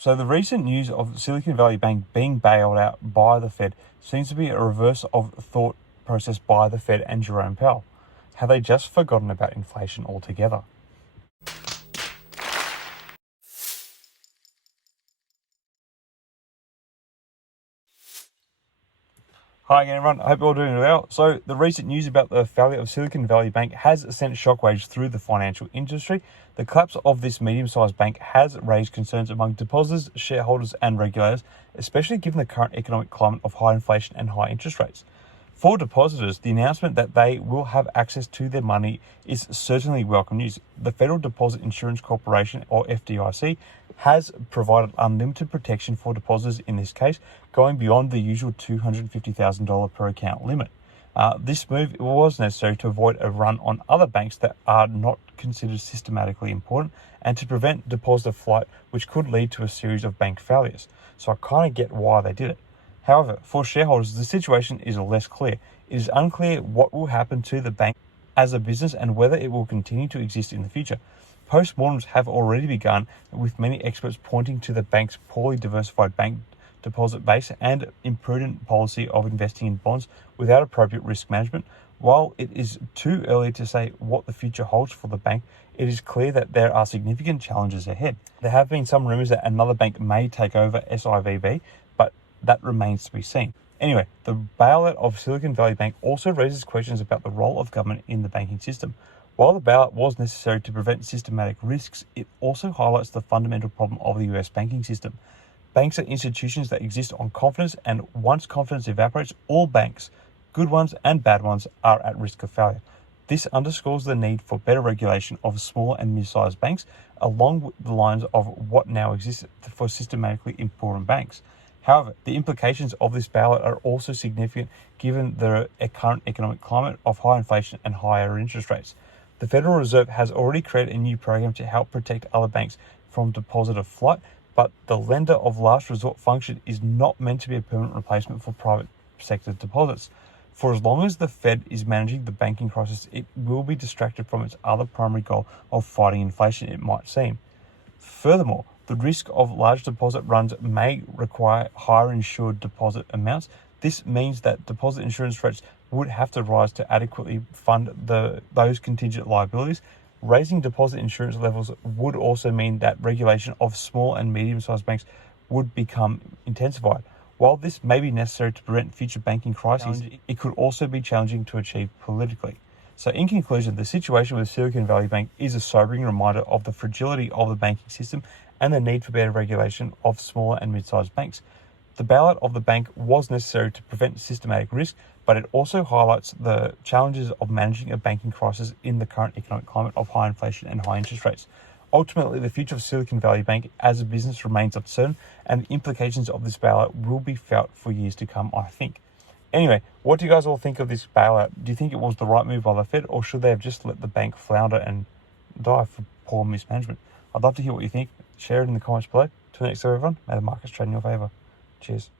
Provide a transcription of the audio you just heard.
So the recent news of Silicon Valley Bank being bailed out by the Fed seems to be a reverse of thought process by the Fed and Jerome Powell. Have they just forgotten about inflation altogether? Hi again, everyone. I hope you're all doing well. So the recent news about the failure of Silicon Valley Bank has sent shockwaves through the financial industry. The collapse of this medium-sized bank has raised concerns among depositors, shareholders, and regulators, especially given the current economic climate of high inflation and high interest rates. For depositors, the announcement that they will have access to their money is certainly welcome news. The Federal Deposit Insurance Corporation, or FDIC, has provided unlimited protection for depositors in this case, going beyond the usual $250,000 per account limit. This move was necessary to avoid a run on other banks that are not considered systematically important and to prevent depositor flight, which could lead to a series of bank failures. So I kind of get why they did it. However, for shareholders, the situation is less clear. It is unclear what will happen to the bank as a business and whether it will continue to exist in the future. Postmortems have already begun, with many experts pointing to the bank's poorly diversified bank deposit base and imprudent policy of investing in bonds without appropriate risk management. While it is too early to say what the future holds for the bank, it is clear that there are significant challenges ahead. There have been some rumors that another bank may take over SIVB, but that remains to be seen. Anyway, the bailout of Silicon Valley Bank also raises questions about the role of government in the banking system. While the bailout was necessary to prevent systematic risks, it also highlights the fundamental problem of the US banking system. Banks are institutions that exist on confidence, and once confidence evaporates, all banks, good ones and bad ones, are at risk of failure. This underscores the need for better regulation of small and mid-sized banks, along the lines of what now exists for systematically important banks. However, the implications of this bailout are also significant given the current economic climate of high inflation and higher interest rates. The Federal Reserve has already created a new program to help protect other banks from depositor flight, but the lender of last resort function is not meant to be a permanent replacement for private sector deposits. For as long as the Fed is managing the banking crisis, it will be distracted from its other primary goal of fighting inflation, it might seem. Furthermore, the risk of large deposit runs may require higher insured deposit amounts. This means that deposit insurance rates would have to rise to adequately fund those contingent liabilities. Raising deposit insurance levels would also mean that regulation of small and medium-sized banks would become intensified. While this may be necessary to prevent future banking crises, it could also be challenging to achieve politically. So in conclusion, the situation with Silicon Valley Bank is a sobering reminder of the fragility of the banking system and the need for better regulation of smaller and mid-sized banks. The bailout of the bank was necessary to prevent systematic risk, but it also highlights the challenges of managing a banking crisis in the current economic climate of high inflation and high interest rates. Ultimately, the future of Silicon Valley Bank as a business remains uncertain, and the implications of this bailout will be felt for years to come, I think. Anyway, what do you guys all think of this bailout? Do you think it was the right move by the Fed, or should they have just let the bank flounder and die for poor mismanagement? I'd love to hear what you think. Share it in the comments below. Till next time, everyone, may the markets trade in your favour. Cheers.